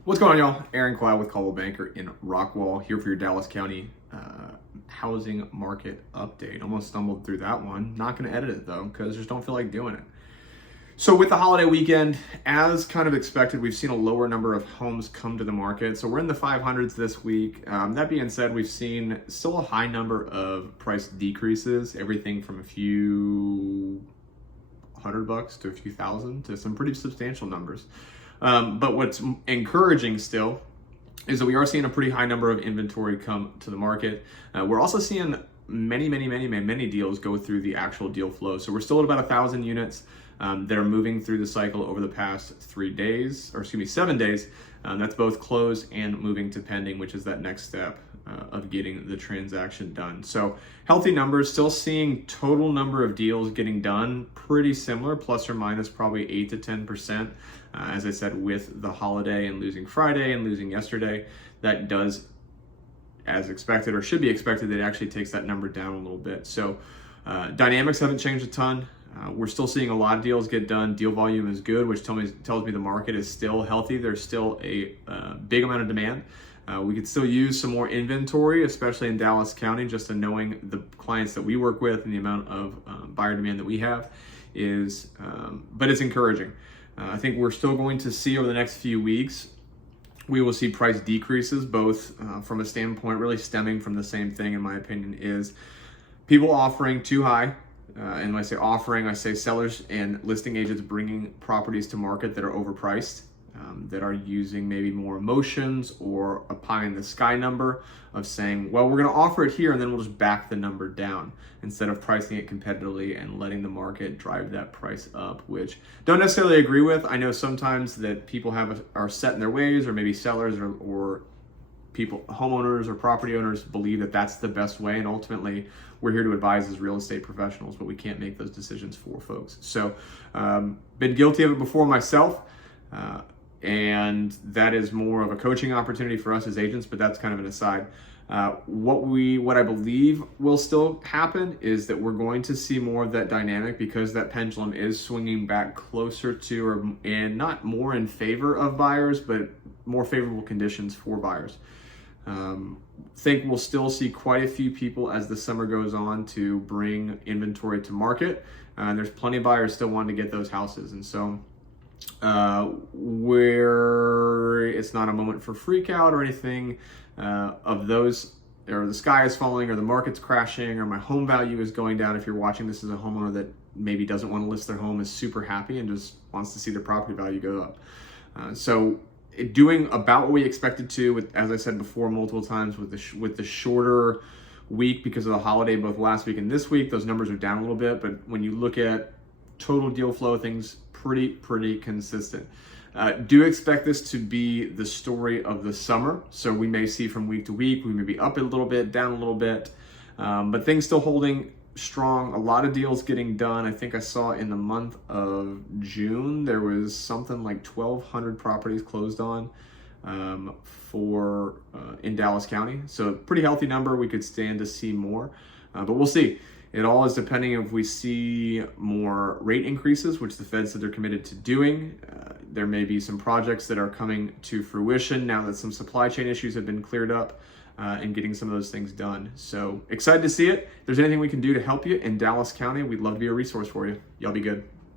What's going on, y'all? Aaron Clough with Caldwell Banker in Rockwall, here for your Dallas County housing market update. Almost stumbled through that one. Not going to edit it though, because I just don't feel like doing it. So with the holiday weekend, as kind of expected, we've seen a lower number of homes come to the market. So we're in the 500s this week. That being said, we've seen still a high number of price decreases, everything from a few $100 to a few thousand to some pretty substantial numbers. But what's encouraging still is that we are seeing a pretty high number of inventory come to the market. We're also seeing many deals go through the actual deal flow. So we're still at about 1,000 units that are moving through the cycle over the past 7 days. That's both close and moving to pending, which is that next step of getting the transaction done. So healthy numbers, still seeing total number of deals getting done pretty similar, plus or minus probably 8 to 10%. As I said, with the holiday and losing Friday and losing yesterday, that does, as expected or should be expected, that it actually takes that number down a little bit. So dynamics haven't changed a ton. We're still seeing a lot of deals get done. Deal volume is good, which tells me the market is still healthy. There's still a big amount of demand. We could still use some more inventory, especially in Dallas County, just in knowing the clients that we work with and the amount of buyer demand that we have is, but it's encouraging. I think we're still going to see over the next few weeks, we will see price decreases, both from a standpoint really stemming from the same thing, in my opinion, is people offering too high. And when I say offering, I say sellers and listing agents bringing properties to market that are overpriced, that are using maybe more emotions or a pie in the sky number of saying, well, we're going to offer it here and then we'll just back the number down instead of pricing it competitively and letting the market drive that price up, which don't necessarily agree with. I know sometimes that people are set in their ways, or maybe sellers or people, homeowners or property owners, believe that that's the best way, and ultimately we're here to advise as real estate professionals, but we can't make those decisions for folks. So been guilty of it before myself, and that is more of a coaching opportunity for us as agents, but that's kind of an aside. What I believe will still happen is that we're going to see more of that dynamic, because that pendulum is swinging back closer to, and not more in favor of buyers, but more favorable conditions for buyers. Think we'll still see quite a few people as the summer goes on to bring inventory to market. There's plenty of buyers still wanting to get those houses. And so where it's not a moment for freak out or anything of those, or the sky is falling or the market's crashing or my home value is going down. If you're watching this as a homeowner that maybe doesn't want to list their home, is super happy and just wants to see their property value go up. So doing about what we expected to, with, as I said before multiple times, with the shorter week because of the holiday, both last week and this week, those numbers are down a little bit. But when you look at total deal flow, things pretty consistent. Do expect this to be the story of the summer. So we may see from week to week, we may be up a little bit, down a little bit, but things still holding strong. A lot of deals getting done. I think I saw in the month of June, there was something like 1,200 properties closed on in Dallas County. So pretty healthy number. We could stand to see more, but we'll see. It all is depending if we see more rate increases, which the Fed said they're committed to doing. There may be some projects that are coming to fruition now that some supply chain issues have been cleared up, and getting some of those things done. So excited to see it. If there's anything we can do to help you in Dallas County, we'd love to be a resource for you. Y'all be good.